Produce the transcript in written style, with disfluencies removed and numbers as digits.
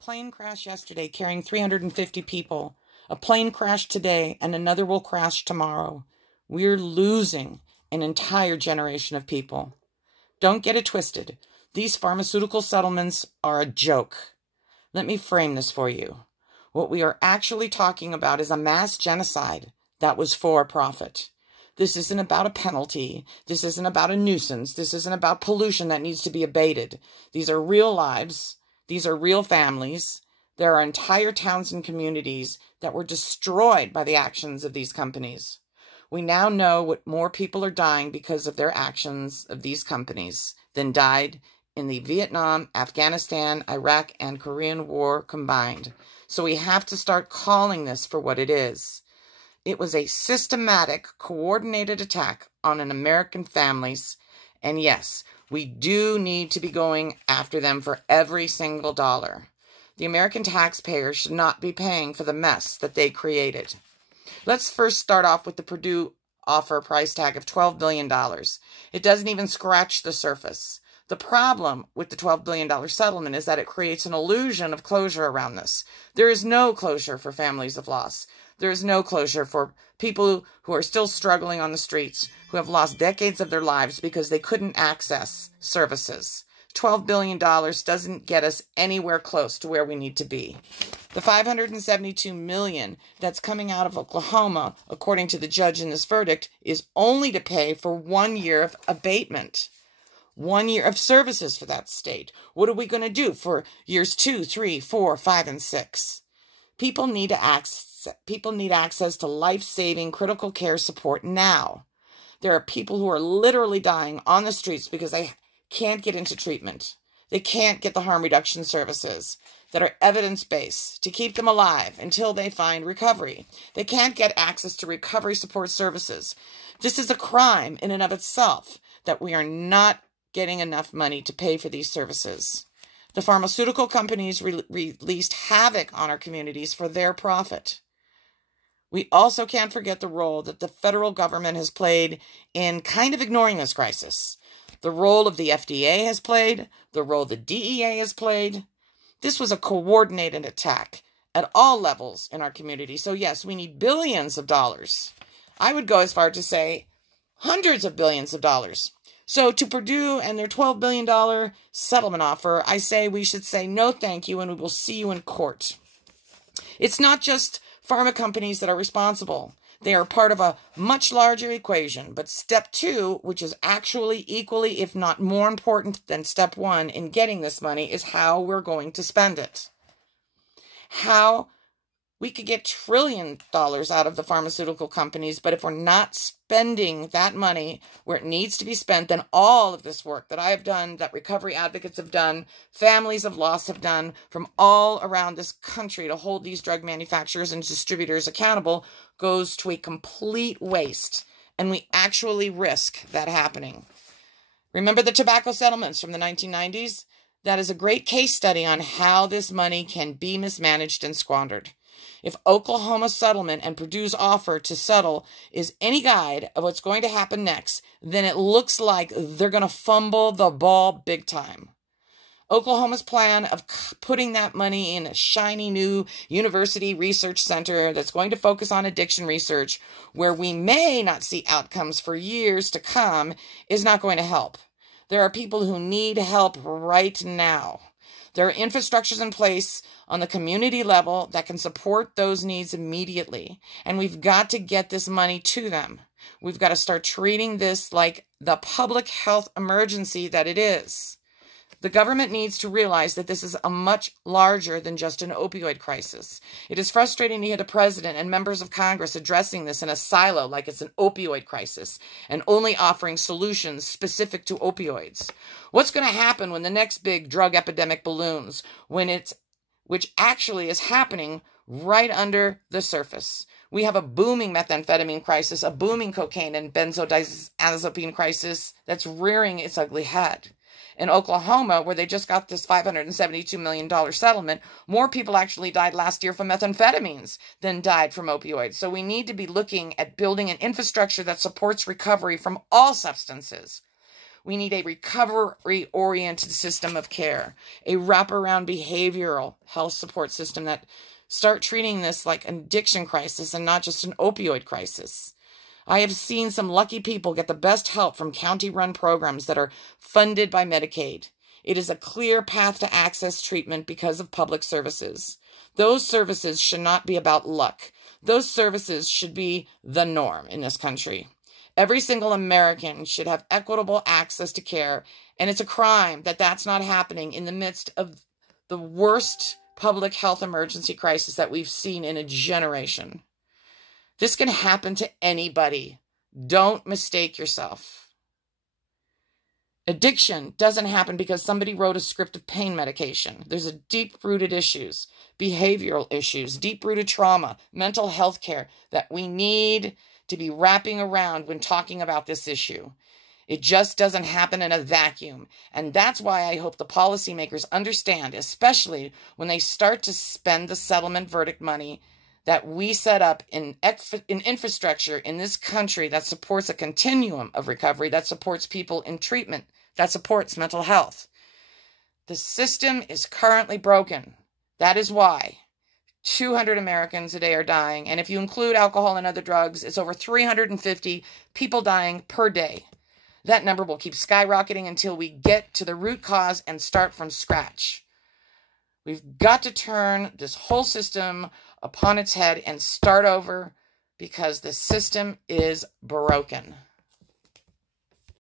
plane crashed yesterday carrying 350 people. A plane crashed today and another will crash tomorrow. We're losing an entire generation of people. Don't get it twisted. These pharmaceutical settlements are a joke. Let me frame this for you. What we are actually talking about is a mass genocide that was for profit. This isn't about a penalty. This isn't about a nuisance. This isn't about pollution that needs to be abated. These are real lives. These are real families. There are entire towns and communities that were destroyed by the actions of these companies. We now know what more people are dying because of their actions of these companies than died in the Vietnam, Afghanistan, Iraq, and Korean War combined. So we have to start calling this for what it is. It was a systematic, coordinated attack on an American families. And yes, we do need to be going after them for every single dollar. The American taxpayer should not be paying for the mess that they created. Let's first start off with the Purdue offer price tag of $12 billion. It doesn't even scratch the surface. The problem with the $12 billion settlement is that it creates an illusion of closure around this. There is no closure for families of loss. There is no closure for people who are still struggling on the streets, who have lost decades of their lives because they couldn't access services. $12 billion doesn't get us anywhere close to where we need to be. The $572 million that's coming out of Oklahoma, according to the judge in this verdict, is only to pay for 1 year of abatement. 1 year of services for that state. What are we going to do for years 2, 3, 4, 5, and 6? People need access to life-saving critical care support now. There are people who are literally dying on the streets because they can't get into treatment. They can't get the harm reduction services that are evidence-based to keep them alive until they find recovery. They can't get access to recovery support services. This is a crime in and of itself that we are not getting enough money to pay for these services. The pharmaceutical companies released havoc on our communities for their profit. We also can't forget the role that the federal government has played in kind of ignoring this crisis. The role of the FDA has played, the role the DEA has played. This was a coordinated attack at all levels in our community. So yes, we need billions of dollars. I would go as far to say hundreds of billions of dollars. So to Purdue and their $12 billion settlement offer, I say we should say no thank you and we will see you in court. It's not just pharma companies that are responsible. They are part of a much larger equation. But step 2, which is actually equally, if not more important than step 1 in getting this money, is how we're going to spend it. How we could get $1 trillion out of the pharmaceutical companies, but if we're not spending that money where it needs to be spent, then all of this work that I have done, that recovery advocates have done, families of loss have done from all around this country to hold these drug manufacturers and distributors accountable goes to a complete waste, and we actually risk that happening. Remember the tobacco settlements from the 1990s? That is a great case study on how this money can be mismanaged and squandered. If Oklahoma's settlement and Purdue's offer to settle is any guide of what's going to happen next, then it looks like they're going to fumble the ball big time. Oklahoma's plan of putting that money in a shiny new university research center that's going to focus on addiction research, where we may not see outcomes for years to come, is not going to help. There are people who need help right now. There are infrastructures in place on the community level that can support those needs immediately. And we've got to get this money to them. We've got to start treating this like the public health emergency that it is. The government needs to realize that this is a much larger than just an opioid crisis. It is frustrating to hear the president and members of Congress addressing this in a silo like it's an opioid crisis and only offering solutions specific to opioids. What's going to happen when the next big drug epidemic balloons, which actually is happening right under the surface? We have a booming methamphetamine crisis, a booming cocaine and benzodiazepine crisis that's rearing its ugly head. In Oklahoma, where they just got this $572 million settlement, more people actually died last year from methamphetamines than died from opioids. So we need to be looking at building an infrastructure that supports recovery from all substances. We need a recovery-oriented system of care, a wraparound behavioral health support system that start treating this like an addiction crisis and not just an opioid crisis. I have seen some lucky people get the best help from county-run programs that are funded by Medicaid. It is a clear path to access treatment because of public services. Those services should not be about luck. Those services should be the norm in this country. Every single American should have equitable access to care, and it's a crime that that's not happening in the midst of the worst public health emergency crisis that we've seen in a generation. This can happen to anybody. Don't mistake yourself. Addiction doesn't happen because somebody wrote a script of pain medication. There's a deep-rooted issues, behavioral issues, deep-rooted trauma, mental health care that we need to be wrapping around when talking about this issue. It just doesn't happen in a vacuum. And that's why I hope the policymakers understand, especially when they start to spend the settlement verdict money that we set up in infrastructure in this country that supports a continuum of recovery, that supports people in treatment, that supports mental health. The system is currently broken. That is why 200 Americans a day are dying. And if you include alcohol and other drugs, it's over 350 people dying per day. That number will keep skyrocketing until we get to the root cause and start from scratch. We've got to turn this whole system upon its head and start over because the system is broken.